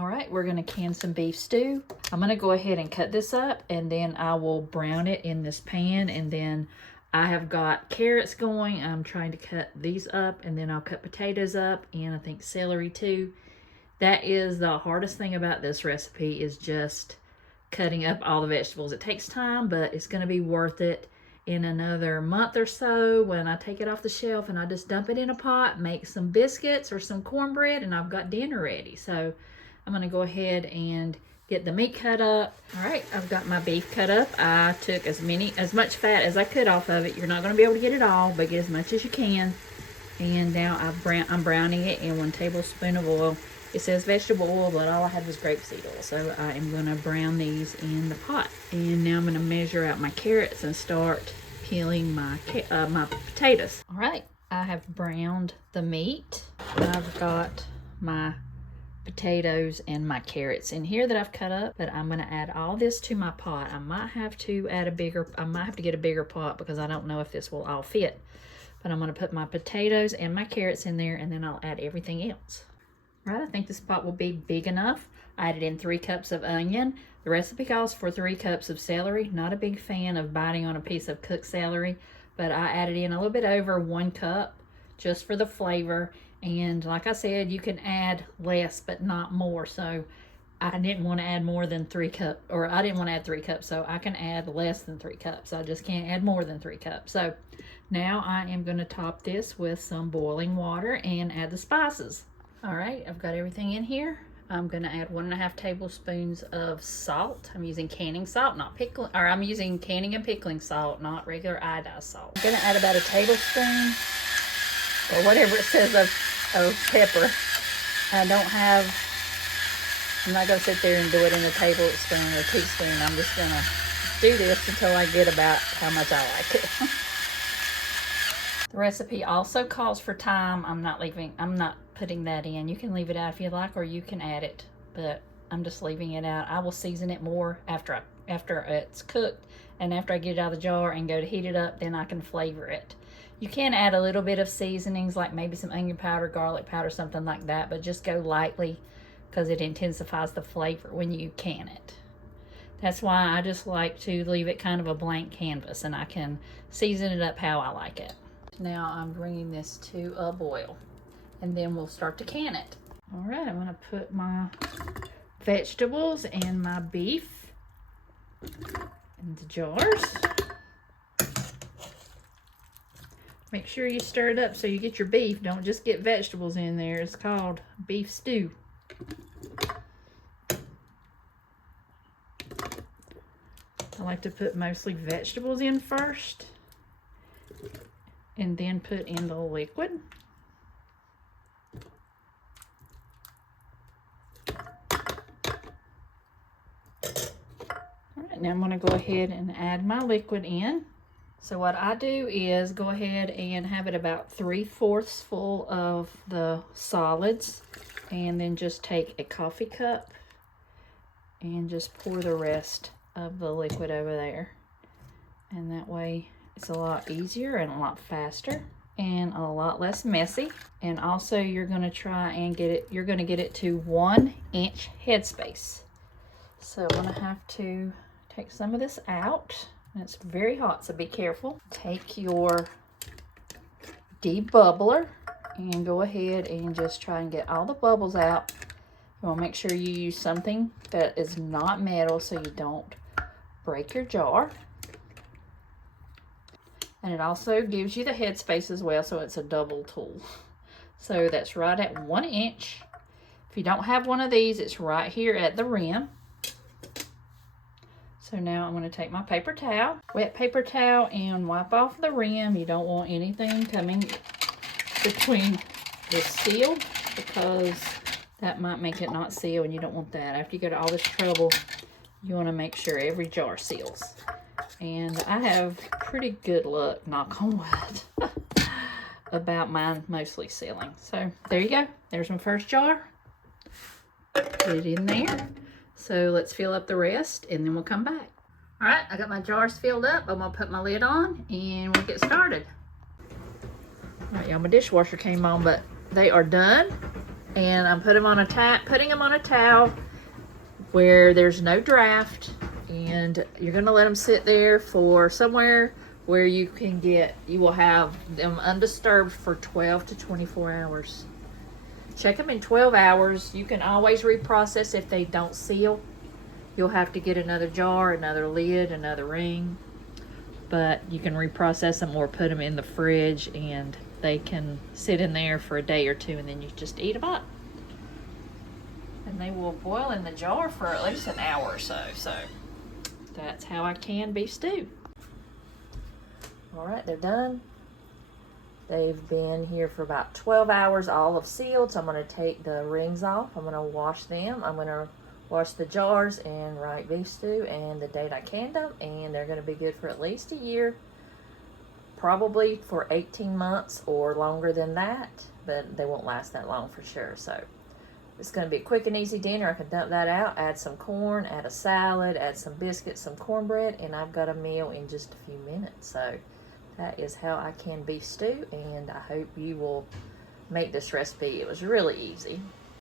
All right, we're gonna can some beef stew. I'm gonna go ahead and cut this up, and then I will brown it in this pan, and then I have got carrots going. I'm trying to cut these up, and then I'll cut potatoes up, and I think celery too. That is the hardest thing about this recipe, is just cutting up all the vegetables. It takes time, but it's gonna be worth it in another month or so when I take it off the shelf and I just dump it in a pot, make some biscuits or some cornbread, and I've got dinner ready. So I'm gonna go ahead and get the meat cut up. All right, I've got my beef cut up. I took as much fat as I could off of it. You're not gonna be able to get it all, but get as much as you can. And now I'm browning it in 1 tablespoon of oil. It says vegetable oil, but all I had was grapeseed oil. So I am gonna brown these in the pot. And now I'm gonna measure out my carrots and start peeling my potatoes. All right, I have browned the meat. I've got my potatoes and my carrots in here that I've cut up, but I'm gonna add all this to my pot. I might have to get a bigger pot because I don't know if this will all fit. But I'm gonna put my potatoes and my carrots in there, and then I'll add everything else. All right, I think this pot will be big enough. I added in 3 cups of onion. The recipe calls for 3 cups of celery. Not a big fan of biting on a piece of cooked celery, but I added in a little bit over 1 cup just for the flavor. And like I said, you can add less but not more. So I didn't want to add more than 3 cups, or I didn't want to add 3 cups, so I can add less than 3 cups. I just can't add more than 3 cups. So now I am going to top this with some boiling water and add the spices. All right, I've got everything in here. I'm going to add 1.5 tablespoons of salt. I'm using canning salt, not pickling, or I'm using canning and pickling salt, not regular iodized salt. I'm going to add about 1 tablespoon, or whatever it says of pepper. I'm not going to sit there and do it in a tablespoon or teaspoon. I'm just going to do this until I get about how much I like it. The recipe also calls for thyme. I'm not putting that in. You can leave it out if you like, or you can add it, but I'm just leaving it out. I will season it more after it's cooked, and after I get it out of the jar and go to heat it up, then I can flavor it. You can add a little bit of seasonings, like maybe some onion powder, garlic powder, something like that, but just go lightly because it intensifies the flavor when you can it. That's why I just like to leave it kind of a blank canvas, and I can season it up how I like it. Now I'm bringing this to a boil, and then we'll start to can it. All right, I'm gonna put my vegetables and my beef into jars. Make sure you stir it up so you get your beef. Don't just get vegetables in there. It's called beef stew. I like to put mostly vegetables in first, and then put in the liquid. All right, now I'm going to go ahead and add my liquid in. So what I do is go ahead and have it about 3/4 full of the solids, and then just take a coffee cup and just pour the rest of the liquid over there. And that way it's a lot easier and a lot faster and a lot less messy. And also you're going to try and get it to 1 inch headspace. So I'm going to have to take some of this out. And it's very hot, so be careful. Take your debubbler and go ahead and just try and get all the bubbles out. You want to make sure you use something that is not metal so you don't break your jar. And it also gives you the headspace as well, so it's a double tool. So that's right at 1 inch. If you don't have one of these, it's right here at the rim. So now I'm going to take my paper towel, wet paper towel, and wipe off the rim. You don't want anything coming between the seal, because that might make it not seal, and you don't want that. After you go to all this trouble, you want to make sure every jar seals. And I have pretty good luck, knock on wood, about mine mostly sealing. So there you go. There's my first jar. Put it in there. So let's fill up the rest, and then we'll come back. All right, I got my jars filled up. I'm gonna put my lid on, and we'll get started. All right, y'all, my dishwasher came on, but they are done. And I'm putting them on a towel where there's no draft, and you're gonna let them sit there for somewhere where you will have them undisturbed for 12 to 24 hours. Check them in 12 hours. You can always reprocess if they don't seal. You'll have to get another jar, another lid, another ring, but you can reprocess them or put them in the fridge and they can sit in there for a day or two, and then you just eat them up. And they will boil in the jar for at least an hour or so. So that's how I can beef stew. All right, they're done. They've been here for about 12 hours, all of sealed. So I'm gonna take the rings off. I'm gonna wash them. I'm gonna wash the jars and write beef stew and the date I canned them, and they're gonna be good for at least a year. Probably for 18 months or longer than that, but they won't last that long for sure. So it's going to be a quick and easy dinner. I can dump that out, add some corn, add a salad, add some biscuits, some cornbread, and I've got a meal in just a few minutes. So that is how I can beef stew, and I hope you will make this recipe. It was really easy.